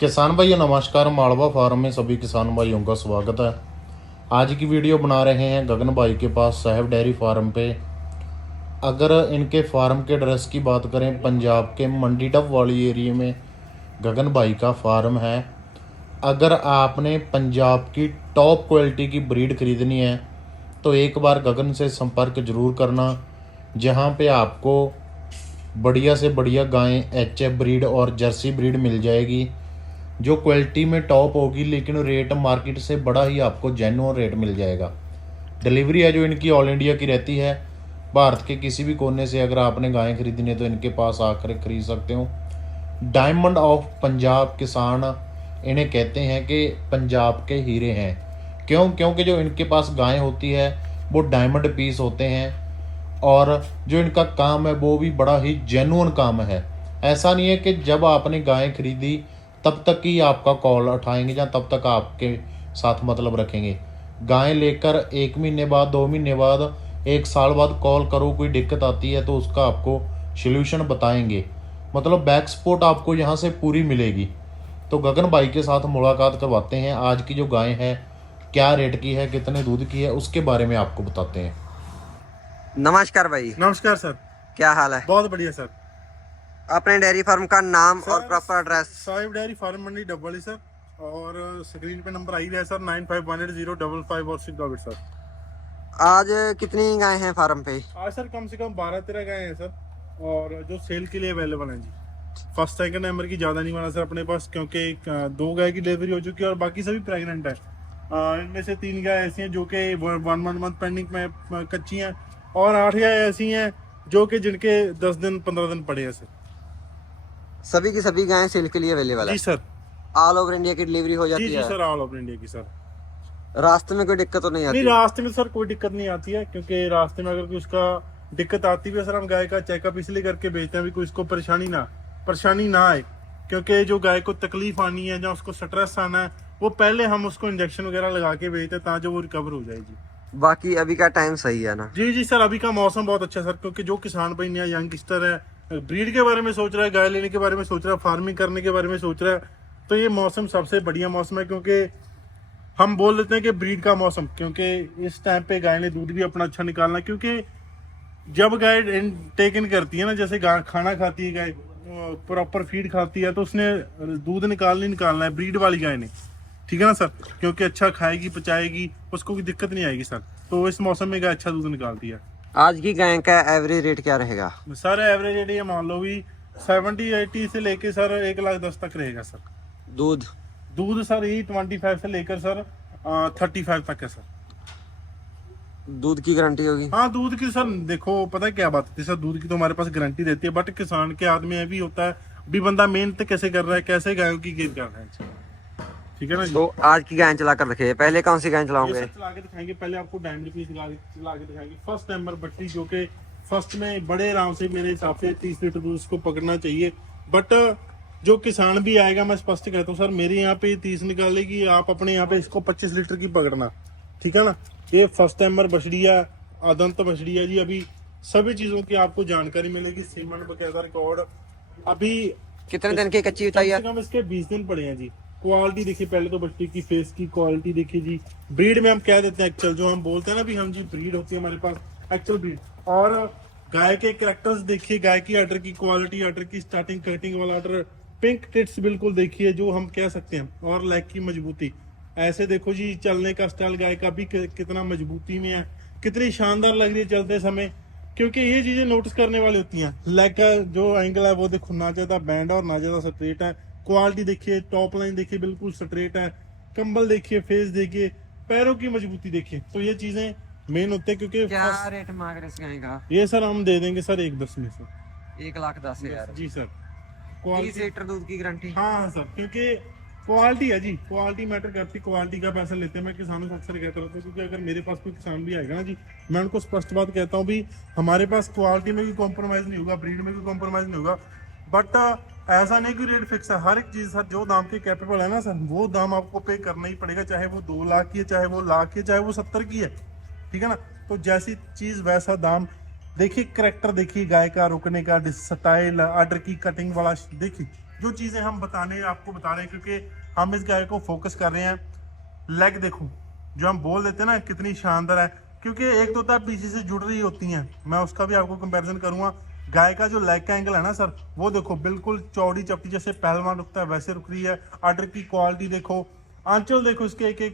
किसान भाइयों नमस्कार। मालवा फार्म में सभी किसान भाइयों का स्वागत है। आज की वीडियो बना रहे हैं गगन भाई के पास साहेब डेयरी फार्म पे। अगर इनके फार्म के एड्रेस की बात करें, पंजाब के मंडी डब वाली एरिया में गगन भाई का फार्म है। अगर आपने पंजाब की टॉप क्वालिटी की ब्रीड खरीदनी है तो एक बार गगन से संपर्क जरूर करना, जहां पे आपको बढ़िया से बढ़िया गायें एच एफ ब्रीड और जर्सी ब्रीड मिल जाएगी, जो क्वालिटी में टॉप होगी, लेकिन रेट मार्केट से बड़ा ही आपको जेन्युइन रेट मिल जाएगा। डिलीवरी है जो इनकी ऑल इंडिया की रहती है। भारत के किसी भी कोने से अगर आपने गायें खरीदनी है तो इनके पास आकर खरीद सकते हो। डायमंड ऑफ पंजाब किसान इन्हें कहते हैं कि पंजाब के हीरे हैं। क्यों? क्योंकि जो इनके पास गायें होती है वो डायमंड पीस होते हैं, और जो इनका काम है वो भी बड़ा ही जेन्युइन काम है। ऐसा नहीं है कि जब आपने गायें खरीदी तब तक ही आपका कॉल उठाएंगे या तब तक आपके साथ मतलब रखेंगे। गायें लेकर 1 महीने बाद, 2 महीने बाद, 1 साल बाद कॉल करो, कोई दिक्कत आती है तो उसका आपको सल्यूशन बताएंगे। मतलब बैक सपोर्ट आपको यहाँ से पूरी मिलेगी। तो गगन भाई के साथ मुलाकात करवाते हैं। आज की जो गाय है क्या रेट की है, कितने दूध की है, उसके बारे में आपको बताते हैं। नमस्कार भाई। नमस्कार सर। क्या हाल है? बहुत बढ़िया सर। अपने डेयरी फार्म का नाम और sir proper address. Sahib dairy farm Mandi Dabwali sir, और स्क्रीन पे नंबर आई है सर 95180555 और 6 सर। आज कितनी गाय हैं फार्म पे? आज सर कम से कम 12-13 गाय हैं सर, और जो सेल के लिए अवेलेबल हैं जी। फर्स्ट सेकंड नंबर की ज़्यादा नहीं बना सर अपने पास, क्योंकि 2 गाय की डिलीवरी हो चुकी है और बाकी सभी प्रेग्नेंट है। इनमें से 3 गाय ऐसी हैं जो कि 1 मंथ पेंडिंग में कच्ची हैं, और 8 गाय ऐसी हैं जो कि जिनके 10 दिन 15 दिन पड़े हैं सर। सभी की सभी गायें सेल के लिए अवेलेबल है? जी सर। ऑल ओवर इंडिया की डिलीवरी हो जाती जी है? सर, ऑल ओवर इंडिया की सर। रास्ते में कोई दिक्कत तो नहीं आती? नहीं, रास्ते में सर कोई दिक्कत नहीं आती है, क्योंकि रास्ते में अगर कोई उसका दिक्कत आती भी है सर, हम गाय का चेकअप इसलिए करके भेजते हैं भी कोई इसको परेशानी ना आए। क्योंकि जो गाय को तकलीफ आनी है या उसको स्ट्रेस आना है, वो पहले हम उसको इंजेक्शन वगैरह लगा के भेजते हैं ताकि वो रिकवर हो जाएगी। बाकी अभी का टाइम सही है ना? जी जी सर, अभी का मौसम बहुत अच्छा है सर, क्योंकि जो किसान भाई नया यंगस्टर है, ब्रीड के बारे में सोच रहा है, गाय लेने के बारे में सोच रहा है, फार्मिंग करने के बारे में सोच रहा है, तो ये मौसम सबसे बढ़िया मौसम है। क्योंकि हम बोल देते हैं कि ब्रीड का मौसम, क्योंकि इस टाइम पे गाय ने दूध भी अपना अच्छा निकालना है। क्योंकि जब गाय टेक इन करती है ना, जैसे गाय खाना खाती है, गाय प्रॉपर फीड खाती है, तो उसने दूध निकालना है ब्रीड वाली गाय ने, ठीक है ना सर। क्योंकि अच्छा खाएगी, पचाएगी, उसको कोई दिक्कत नहीं आएगी सर। तो इस मौसम में गाय अच्छा दूध निकालती है। आज की गाय का एवरेज रेट क्या रहेगा? सर एवरेज रेट ये मान लो भी 70-80 से लेके सर 1,10,000 तक रहेगा सर। दूध दूध सर यही 25 से लेकर सर 35 तक है सर। दूध की गारंटी होगी? हाँ, दूध की सर देखो पता है क्या बात होती है सर, दूध की तो हमारे पास गारंटी रहती है, बट किसान के हाथ में ये भी होता है भी बंदा मेहनत कैसे कर रहा है, कैसे गायों की केयर कर रहा है, ठीक है ना जी। तो आज की गाय चला कर रखे। पहले कौन सी गाय ये चलाओगे? सब चला के दिखाएंगे। पहले आपको डायमंड पीस चला के दिखाएंगे। फर्स्ट नंबर बट्टी, जो कि फर्स्ट में बड़े आराम से मेरे हिसाब से 30 लीटर दूध उसको पकड़ना चाहिए। बट जो किसान भी आएगा, मैं स्पष्ट कहता हूँ सर, मेरे यहाँ पे 30 निकालेगी, आप अपने यहाँ पे इसको 25 लीटर की पकड़ना, ठीक है ना। ये फर्स्ट टाइमर बछड़िया, आदंत बछड़िया जी। अभी सभी चीजों की आपको जानकारी मिलेगी, सीमन बकायदा रिकॉर्ड। अभी कितने दिन की कच्ची बताइए? कम से कम इसके 20 दिन पड़े हैं जी। क्वालिटी देखिए पहले तो बच्चे की, फेस की क्वालिटी देखिए जी। ब्रीड में हम कह देते हैं एक्चुअल, जो हम बोलते हैं ना भी हम जी ब्रीड होती है हमारे पास एक्चुअल ब्रीड। और गाय के कैरेक्टर्स देखिए, गाय की अडर की क्वालिटी, अडर की स्टार्टिंग कटिंग वाला अडर, पिंक टिट्स बिल्कुल देखिए जो हम कह सकते हैं, और लेग की मजबूती ऐसे देखो जी। चलने का स्टाइल गाय का भी कितना मजबूती में है, कितनी शानदार लग रही है चलते समय। क्योंकि ये चीजें नोटिस करने वाली होती हैं। लेग का जो एंगल है वो देखो, ना ज्यादा बैंड और ना ज्यादा स्ट्रेट है। क्वालिटी देखिए, टॉप लाइन देखिए बिल्कुल स्ट्रेट है। कंबल देखिए, फेस देखिए, पैरों की मजबूती देखिए। तो ये चीजें मेन होते हैं। क्योंकि क्या रेट मांग रहे इस गाय का? ये सर हम दे देंगे सर 1,10,000 में सर। 1,10,000? जी सर। 30 लीटर दूध की गारंटी? हाँ सर, क्योंकि क्वालिटी है जी, क्वालिटी मैटर करती है, क्वालिटी का पैसा लेते हैं। मैं किसानों से अक्सर कहता रहता हूँ, क्योंकि अगर मेरे पास कोई किसान भी आएगा ना जी, मैं उनको स्पष्ट बात कहता हूँ भी हमारे पास क्वालिटी में भी कॉम्प्रोमाइज नहीं होगा, ब्रीड में भी कॉम्प्रोमाइज नहीं होगा। बट ऐसा नहीं कि रेट फिक्स है। हर एक चीज सर जो दाम के कैपेबल है ना सर, वो दाम आपको पे करना ही पड़ेगा, चाहे वो 2 लाख की है, चाहे वो लाख की है, चाहे वो 70 की है, ठीक है ना। तो जैसी चीज वैसा दाम। देखिए करेक्टर देखिए गाय का, रुकने का स्टाइल, आर्डर की कटिंग वाला देखिए, जो चीज़ें हम आपको बता रहे हैं, क्योंकि हम इस गाय को फोकस कर रहे हैं। लेग देखो, जो हम बोल देते हैं ना कितनी शानदार है, क्योंकि एक तो होता है पीछे से जुड़ रही होती हैं, मैं उसका भी आपको कंपैरिजन करूंगा। गाय का जो लेग का एंगल है ना सर, वो देखो बिल्कुल चौड़ी चपटी, जैसे पहलवान रुकता है वैसे रुक रही है। आर्डर की क्वालिटी देखो, आंचल देखो, इसके एक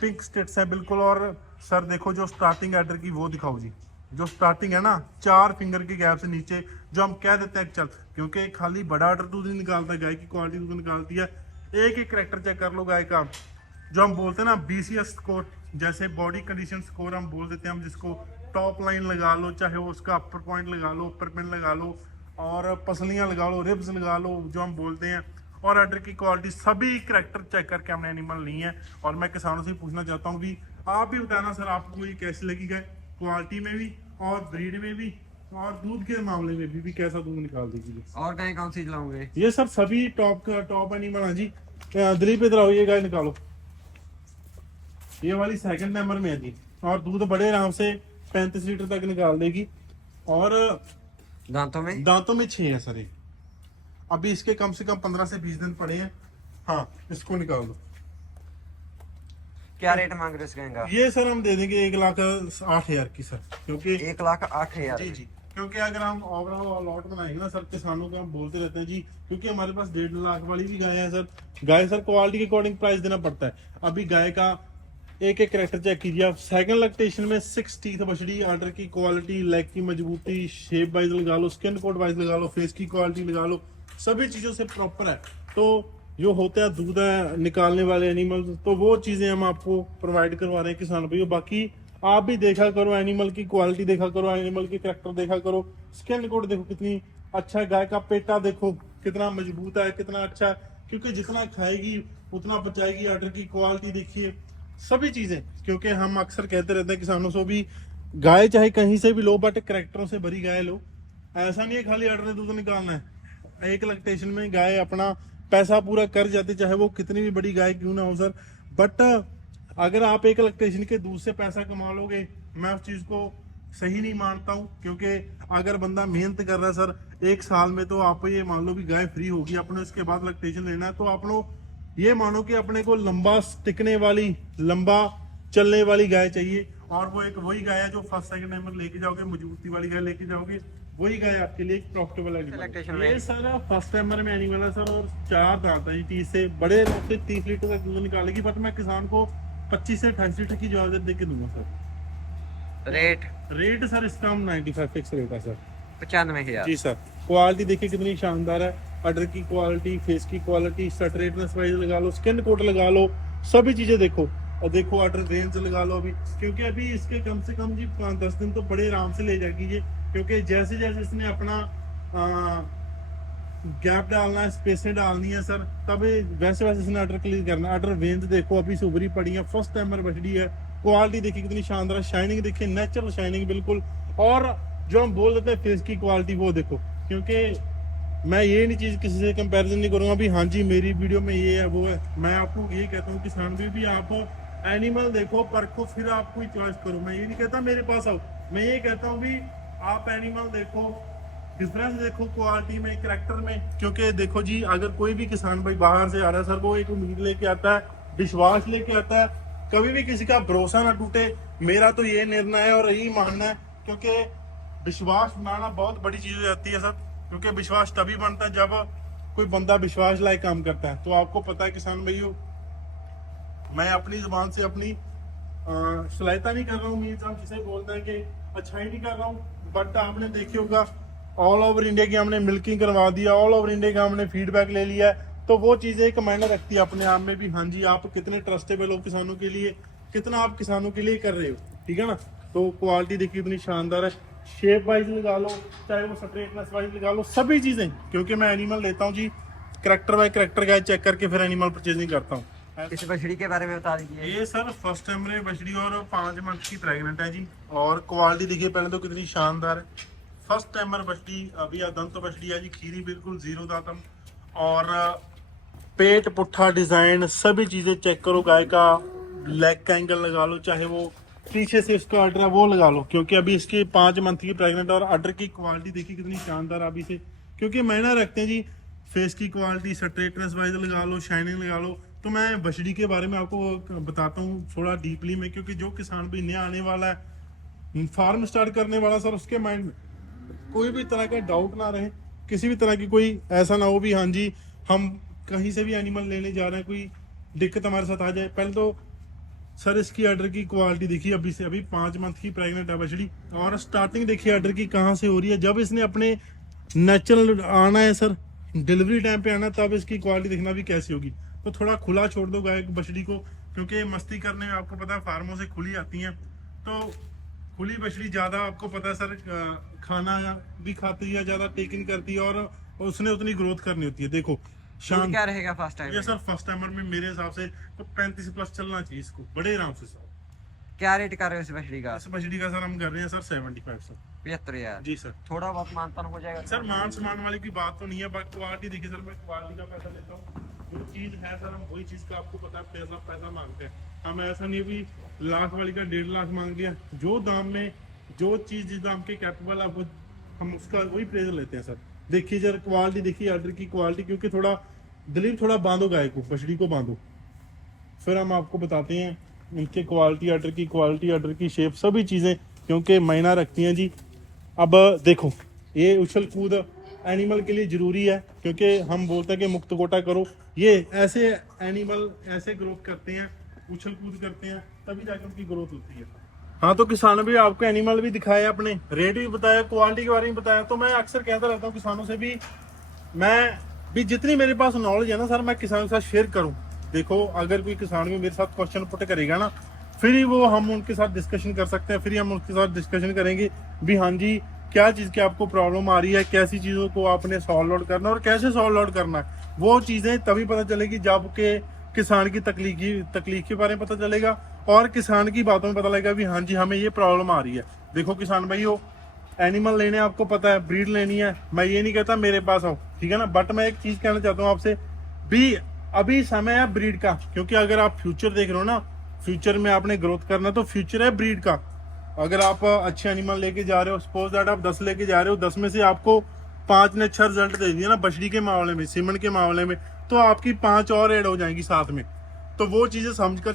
पिंक स्टेट्स है बिल्कुल। और सर देखो जो स्टार्टिंग आर्डर की वो दिखाओ जी, जो स्टार्टिंग है ना 4 फिंगर के गैप से नीचे, जो हम कह देते हैं चल, क्योंकि खाली बड़ा आर्डर दूध नहीं निकालता, गाय की क्वालिटी दूध निकालती है। एक एक करेक्टर चेक कर लो गाय का, जो हम बोलते हैं ना BCS स्कोर, जैसे बॉडी कंडीशन स्कोर हम बोल देते हैं, हम जिसको टॉप लाइन लगा लो, चाहे वो उसका अपर पॉइंट लगा लो, अपर पिन लगा लो, और पसलियां लगा लो, रिब्स लगा लो, जो हम बोलते हैं, और आर्डर की क्वालिटी, सभी करेक्टर चेक करके हमने एनिमल ली है। और मैं किसानों से पूछना चाहता हूँ भी, आप भी बताना सर आपको ये कैसी लगी गाय, क्वालिटी में भी और ब्रीड में भी और दूध के मामले में भी कैसा दूध निकाल देगी। और गाय कौन सी चलाओगे? ये सब सभी टॉप एनिमल है जी। दिलीप इधर आओ, ये गाय निकालो, ये वाली सेकंड नंबर में है जी, और दूध बड़े आराम से 35 लीटर तक निकाल देगी। और दांतों में 6 है सर ये, अभी इसके कम से कम 15 से 20 दिन पड़े हैं। हाँ, इसको निकाल दो। क्या रेट मांग रहे हो इस गाय का? ये सर हम दे देंगे 1,08,000 की सर, क्योंकि 1,08,000। जी, क्योंकि अगर हम ओवरऑल लॉट बनाएंगे ना सर, किसानों को हम बोलते रहते हैं जी, क्योंकि हमारे पास 1.5 लाख वाली भी गाय है सर। गाय सर क्वालिटी के अकॉर्डिंग प्राइस देना पड़ता है। अभी गाय का एक एक करेक्टर चेक कीजिए आप। सेकंड लैक्टेशन में 6 टीथ बछड़ी, आर्डर की क्वालिटी, लेग की मजबूती, शेप वाइज लगा लो, स्किन कोट वाइज लगा लो, फेस की क्वालिटी लगा लो, सभी चीजों से प्रॉपर है। तो जो होता है दूध निकालने वाले एनिमल, तो वो चीजें हम आपको प्रोवाइड करवा रहे हैं किसान भाइयों। बाकी आप भी देखा करो, एनिमल की क्वालिटी देखा करो, एनिमल की करेक्टर देखा करो, स्किन कोट देखो कितनी अच्छा है, गाय का पेटा देखो कितना मजबूत है, कितना अच्छा है, क्योंकि जितना खाएगी उतना बचाएगी। आर्डर की क्वालिटी देखिए, सभी चीजें, क्योंकि हम अक्सर कहते रहते हैं किसानों से भी, गाय चाहे कहीं से भी लो, बट करेक्टरों से भरी गाय लो। ऐसा नहीं है खाली आर्डर दूध निकालना है। एक लैक्टेशन में गाय अपना पैसा पूरा कर जाती, चाहे वो कितनी भी बड़ी गाय क्यों ना हो सर। बट अगर आप एक लैक्टेशन के दूध से पैसा कमा लोगे, मैं उस चीज को सही नहीं मानता हूँ। क्योंकि अगर बंदा मेहनत कर रहा है सर, 1 साल में तो आप ये मान लो भी गाय फ्री होगी, अपने उसके बाद लैक्टेशन लेना है, तो आप लोग ये मानो कि अपने को लंबा टिकने वाली, लंबा चलने वाली गाय चाहिए। और वो एक वही गाय है जो फर्स्ट सेकंड नंबर लेके जाओगे, मजबूती वाली गाय लेके जाओगे, वही गाय आपके लिए एक प्रॉफिटेबल एनिमल है। ये सर फर्स्ट टाइमर में एनिमल है सर, और 4 दांत है जी, 30 से बड़े से 30 लीटर तक दूध निकालेगी। बट मैं किसान को 25 से 28 लीटर की जवाब दे के दूंगा सर। रेट सर इसका हम 95 फिक्स रेट है सर, 95,000 जी सर। क्वालिटी देखिए कितनी शानदार है, आर्डर की क्वालिटी, फेस की क्वालिटी, स्ट्रेटनेस वाइज लगा लो, स्किन कोट लगा लो, सभी चीजें देखो। और देखो आर्डर रेंज लगा लो अभी, क्योंकि अभी इसके कम से कम जी 5-10 दिन तो बड़े आराम से ले जाएगी ये, क्योंकि जैसे जैसे इसने अपना गैप डालना है, स्पेसें डालनी है सर, तब वैसे वैसे इसने आर्डर क्लियर करना है। आर्डर रेंज देखो अभी से उभरी पड़ी है, फर्स्ट टाइमर बछड़ी है। क्वालिटी देखिए कितनी शानदार, शाइनिंग देखिए, नेचुरल शाइनिंग बिल्कुल। और जो हम बोल देते हैं फेस की क्वालिटी, वो देखो, क्योंकि मैं ये नहीं चीज किसी से कंपैरिजन नहीं करूंगा भी हाँ जी मेरी वीडियो में ये है वो है। मैं आपको ये कहता हूँ किसान भी आप एनिमल देखो, परखो, फिर आप कोई चॉइस करो। मैं ये नहीं कहता मेरे पास आओ, मैं ये कहता हूँ भी आप एनिमल देखो, डिफरेंस देखो क्वालिटी में, करेक्टर में। क्योंकि देखो जी, अगर कोई भी किसान भाई बाहर से आ रहा है सर, वो एक उम्मीद लेके आता है, विश्वास लेके आता है, कभी भी किसी का भरोसा ना टूटे। मेरा तो ये निर्णय है और यही मानना है, क्योंकि विश्वास बनाना बहुत बड़ी चीज हो जाती है सर। क्योंकि विश्वास तभी बनता है जब कोई बंदा विश्वास लायक काम करता है। तो आपको पता है किसान भाइयों, मैं अपनी जुबान से अपनी सलाहता नहीं कर रहा हूँ, मीन्स हम जिसे बोलते हैं कि अच्छाई नहीं कर रहा हूँ। बट आपने देखे होगा ऑल ओवर इंडिया की हमने मिल्किंग करवा दिया, ऑल ओवर इंडिया का हमने फीडबैक ले लिया है, तो वो चीजें एक मायने रखती है अपने आप में भी। हाँ जी, आप कितने ट्रस्टेबल हो किसानों के लिए, कितना आप किसानों के लिए कर रहे हो, ठीक है ना। तो क्वालिटी देखिए इतनी शानदार है, शेप वाइज लगा लो, चाहे वो स्ट्रेटनेस वाइज लगा लो, सभी चीजें। क्योंकि मैं एनिमल लेता हूँ जी, करेक्टर बाय करेक्टर गाय चेक करके फिर एनिमल परचेजिंग करता हूँ। इस बछड़ी के बारे में बता दीजिए। ये सर फर्स्ट टाइम में बछड़ी और 5 मंथ की प्रेग्नेंट है जी। और क्वालिटी देखिए पहले तो कितनी शानदार है, फर्स्ट टाइमर बछड़ी, अभी दंत तो बछड़ी है जी, खीरी बिल्कुल 0 दांतम, और पेट पुट्ठा डिजाइन, सभी चीजें चेक करो। गाय का लेग का एंगल लगा लो, चाहे वो पीछे से इसका आर्डर है वो लगा लो, क्योंकि अभी इसकी 5 मंथ की प्रेग्नेंट। और आर्डर की क्वालिटी देखिए कितनी शानदार, अभी से क्योंकि मायना रखते हैं जी फेस की क्वालिटी, स्ट्रेटनेस वाइज लगा लो, शाइनिंग लगा लो। तो मैं बछड़ी के बारे में आपको बताता हूँ थोड़ा डीपली में, क्योंकि जो किसान भी नया आने वाला है, फार्म स्टार्ट करने वाला सर, उसके माइंड में कोई भी तरह का डाउट ना रहे, किसी भी तरह की कोई ऐसा ना हो भी हाँ जी हम कहीं से भी एनिमल लेने जा रहे हैं कोई दिक्कत हमारे साथ आ जाए। पहले तो सर इसकी अडर की क्वालिटी देखिए, अभी से अभी 5 मंथ की प्रेग्नेंट है बछड़ी, और स्टार्टिंग देखिए अडर की कहाँ से हो रही है। जब इसने अपने नेचुरल आना है सर, डिलीवरी टाइम पे आना, तब इसकी क्वालिटी दिखना भी कैसी होगी। तो थोड़ा खुला छोड़ दो गाय बछड़ी को, क्योंकि मस्ती करने में आपको पता है फार्मों से खुली आती हैं, तो खुली बछड़ी ज़्यादा आपको पता है सर खाना भी खाती है, ज़्यादा टेकिंग करती है, और उसने उतनी ग्रोथ करनी होती है। देखो शान क्या रहेगा फर्स्ट टाइम? ये सर फर्स्ट टाइमर में मेरे हिसाब से तो 35 प्लस चलना चाहिए इसको बड़े आराम से सर। क्या रेट कर रहे हो इस बछड़ी का? इस बछड़ी का सर हम कर रहे हैं सर 75 सर। 75,000 जी सर। थोड़ा बहुत मानतान हो जाएगा सर मान सम्मान वाली की बात तो नहीं है, बट क्वालिटी देखिए सर, मैं क्वालिटी का पैसा लेता हूँ। जो चीज है सर हम वही चीज का आपको पता है पैसा मांगते हैं हम। ऐसा नहीं भी लाख वाली का 1.5 लाख मांग लिया। जो दाम में जो चीज जिस दाम के कैपेबल है वो हम उसका वही प्रेजर लेते हैं सर। देखिए सर क्वालिटी देखिए ऑर्डर की क्वालिटी, क्योंकि थोड़ा दिलीप थोड़ा बांधो गाय को, बछड़ी को बांधो, फिर हम आपको बताते हैं इनके क्वालिटी, ऑर्डर की शेप, सभी चीज़ें क्योंकि मायना रखती हैं जी। अब देखो ये उछल कूद एनिमल के लिए ज़रूरी है, क्योंकि हम बोलते हैं कि मुक्त गोटा करो, ये ऐसे एनिमल ऐसे ग्रोथ करते हैं, उछल कूद करते हैं, तभी जाकर उनकी ग्रोथ होती है। हाँ तो किसानों भी आपको एनिमल भी दिखाया, अपने रेट भी बताया, क्वालिटी के बारे में बताया। तो मैं अक्सर कहता रहता हूँ किसानों से भी, मैं भी जितनी मेरे पास नॉलेज है ना सर, मैं किसानों के साथ शेयर करूं। देखो अगर कोई किसान भी मेरे साथ क्वेश्चन पुट करेगा ना, फिर ही वो हम उनके साथ डिस्कशन कर सकते हैं, फिर ही हम उनके साथ डिस्कशन करेंगे भी हाँ जी क्या चीज़ की आपको प्रॉब्लम आ रही है, कैसी चीज़ों को आपने सॉल्व आउट करना और कैसे सॉल्व आउट करना है। वो चीज़ें तभी पता चलेगी जब के किसान की तकलीफ के बारे में पता चलेगा, और किसान की बातों में पता लगेगा भी हाँ जी हमें ये प्रॉब्लम आ रही है। देखो किसान भाइयों, एनिमल लेने आपको पता है, ब्रीड लेनी है, मैं ये नहीं कहता मेरे पास आओ, ठीक है ना, बट मैं एक चीज कहना चाहता हूँ आपसे भी, अभी समय है ब्रीड का, क्योंकि अगर आप फ्यूचर देख रहे हो ना, फ्यूचर में आपने ग्रोथ करना, तो फ्यूचर है ब्रीड का। अगर आप अच्छे एनिमल लेके जा रहे हो, सपोज दैट आप 10 लेके जा रहे हो, 10 में से आपको 5 ने अच्छा रिजल्ट दे दिया ना बछड़ी के मामले में, सीमन के मामले में, तो आपकी 5 और ऐड हो जाएंगी साथ में। तो वो चीजें समझकर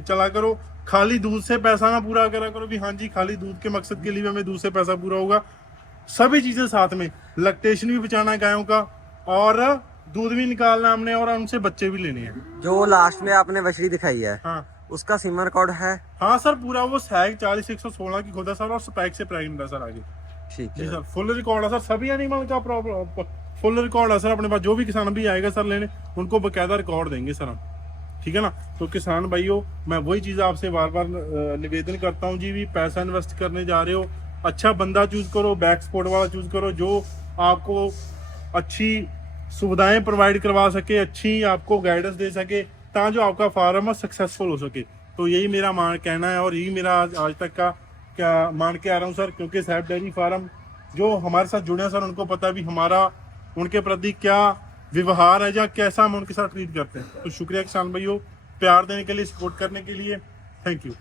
चला करो। खाली दूध से पैसा ना पूरा करा करो भी हाँ जी खाली दूध के मकसद के लिए हमें दूध से पैसा पूरा होगा। सभी चीजें साथ में, लैक्टेशन भी बचाना है गायों का, और दूध भी निकालना हमने, और उनसे बच्चे भी लेने हैं। जो लास्ट में आपने बछड़ी दिखाई है, हाँ उसका सीमन रिकॉर्ड है? हाँ सर पूरा वो सैग 40-116 की खुदा सर, और स्पैक से प्रेग्नेंट है सर आगे। ठीक जी है सर फुल रिकॉर्ड है सर, सभी एनिमल का प्रॉब्लम फुल रिकॉर्ड है सर अपने पास। जो भी किसान भी आएगा सर लेने, उनको बकायदा रिकॉर्ड देंगे सर हम, ठीक है ना। तो किसान भाइयों मैं वही चीज़ आपसे बार बार निवेदन करता हूँ जी, भी पैसा इन्वेस्ट करने जा रहे हो, अच्छा बंदा चूज करो, बैक सपोर्ट वाला चूज करो, जो आपको अच्छी सुविधाएं प्रोवाइड करवा सके, अच्छी आपको गाइडेंस दे सके, ताकि आपका फार्म सक्सेसफुल हो सके। तो यही मेरा कहना है, और यही मेरा आज तक का क्या मान के आ रहा हूँ सर, क्योंकि सैफ डेयरी फार्म जो हमारे साथ जुड़े हैं सर, उनको पता भी हमारा उनके प्रति क्या व्यवहार है, या कैसा हम उनके साथ ट्रीट करते हैं। तो शुक्रिया किसान भाइयों, प्यार देने के लिए, सपोर्ट करने के लिए, थैंक यू।